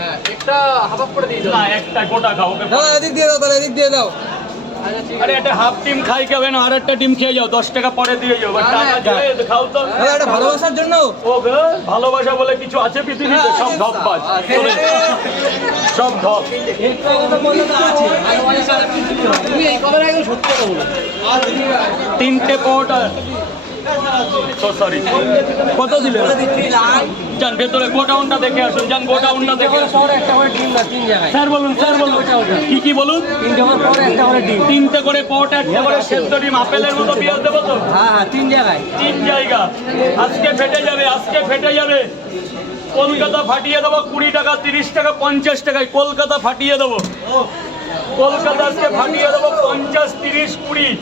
হ্যাঁ একটা half half করে দিয়ে দাও না একটা গোটা খাও ওকে দাদা এদিক দিয়ে দাও, তাহলে এদিক দিয়ে দাও। আরে একটা হাফ টিম খাই খাবে না আর একটা টিম খেয়ে যাও 10 টাকা পরে দিয়ে যাও বাট টাকা দিয়ে খাও তো দাদা এটা ভালোবাসার জন্য। ও ভালোবাসা বলে কিছু আছে পৃথিবীতে? সব ঢপবাজ, সব ঢপ। তুমি এই কথাটা একদম সত্যি কথা বলো। 3টে পরোটা তো সরি কত দিলে যান ভেতরে গোডাউনটা দেখে আসুন, যান গোডাউনটা দেখে আসুন। একটা করে ডিম না 3 জায়গায়। স্যার বলুন কি বলুন? 3টে পরে একটা করে ডিম। 3টে করে পরোটা, একটা করে সেদ্ধ ডিম, আপেলের মতো পেঁয়াজ দেবো তো? হ্যাঁ 3 জায়গায়। 3 জায়গা। আজকে ফেটে যাবে, আজকে ফেটে যাবে। কলকাতা ফাটিয়ে দেবো 20 টাকা, 30 টাকা, 50 টাকায় কলকাতা ফাটিয়ে দেবো। কলকাতা আজকে ফাটিয়ে দেবো 50, 30, 20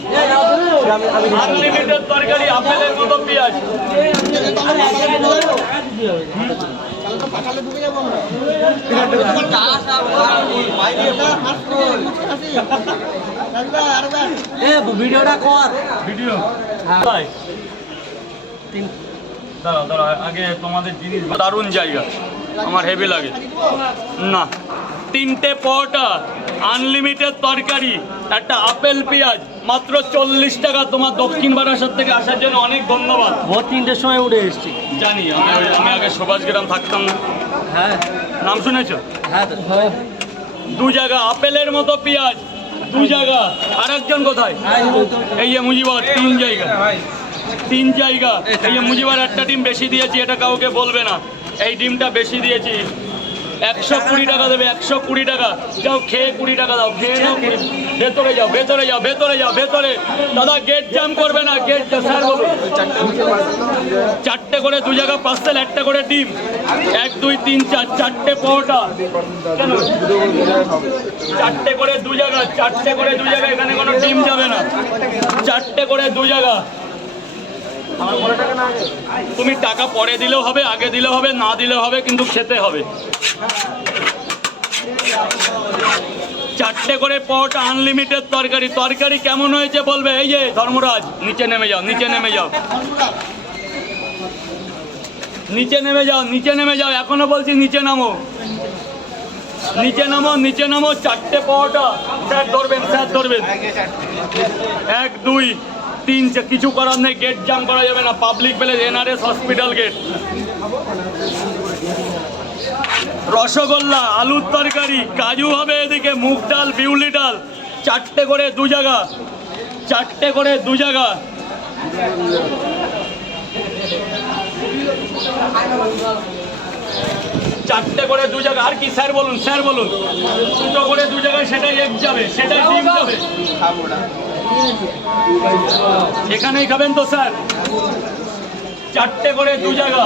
আনলিমিটেড তরকারি, আপেলের মতো পেঁয়াজ। ভিডিওটা কর। ভিডিও দাঁড়া আগে তোমাদের জিনিস দারুণ জায়গা, আমার হেভি লাগে না। 3টে পরোটা, আনলিমিটেড তরকারি, একটা আপেল পেঁয়াজ, মাত্র 40 টাকা। তোমার দক্ষিণ বারাসাত থেকে আসার জন্য অনেক ধন্যবাদ। ভোর 3টের সময় উঠে এসেছি। জানি আমি আগে সুভাষগ্রাম থাকতাম না। হ্যাঁ নাম শুনেছো? হ্যাঁ 2 জায়গা আপেলের মতো পেঁয়াজ, 2 জায়গা। আর একজন কোথায়? এই যে মুজিবার 3 জায়গা, 3 জায়গা। এই যে মুজিবার একটা ডিম বেশি দিয়েছি, এটা কাউকে বলবে না। এই ডিমটা বেশি দিয়েছি, 120 টাকা দেবে, 120 টাকা। যাও খেয়ে 20 টাকা দাও, খেয়ে নাও। ভেতরে যাও, ভেতরে যাও, ভেতরে যাও, ভেতরে। দাদা গেট জ্যাম করবে না, গেট স্যার বলুন। 4টে করে 2 জায়গা পার্সেল, একটা করে ডিম, 1, 2, 3, 4, 4টে পরোটা। কেন 4টে করে 2 জায়গা, 4টে করে 2 জায়গা, এখানে কোনো ডিম যাবে না। 4টে করে 2 জায়গা। তুমি টাকা পরে দিলেও হবে, আগে দিলেও হবে, না দিলেও হবে, কিন্তু খেতে হবে। 4টে করে পরোটা, আনলিমিটেড তরকারি। তরকারি কেমন হয়েছে বলবে। এই যে ধর্মরাজ, নিচে নেমে যাও, নিচে নেমে যাও, নিচে নেমে যাও, নিচে নেমে যাও। এখনো বলছি নিচে নামো, নিচে নামো, নিচে নামো। 4টে পরোটা। স্যার ধরবেন, স্যার ধরবেন। 1, 2, 3, কিছু করার নেই, গেট জাম করা যাবে না। Public place, NRS hospital gate. Rasgulla, আলুর তরকারি, কাজু হবে এদিকে, মুগ ডাল, বিউলি ডাল। 4টে করে 2 জায়গা, 4টে করে 2 জায়গা। চারটে করে 2 জায়গা। আর কি স্যার বলুন, স্যার বলুন। 2টো করে 2 জায়গায়, সেটাই এগ যাবে, সেটাই ডিম যাবে। এখানেই খাবেন তো স্যার? 4টে করে 2 জায়গা।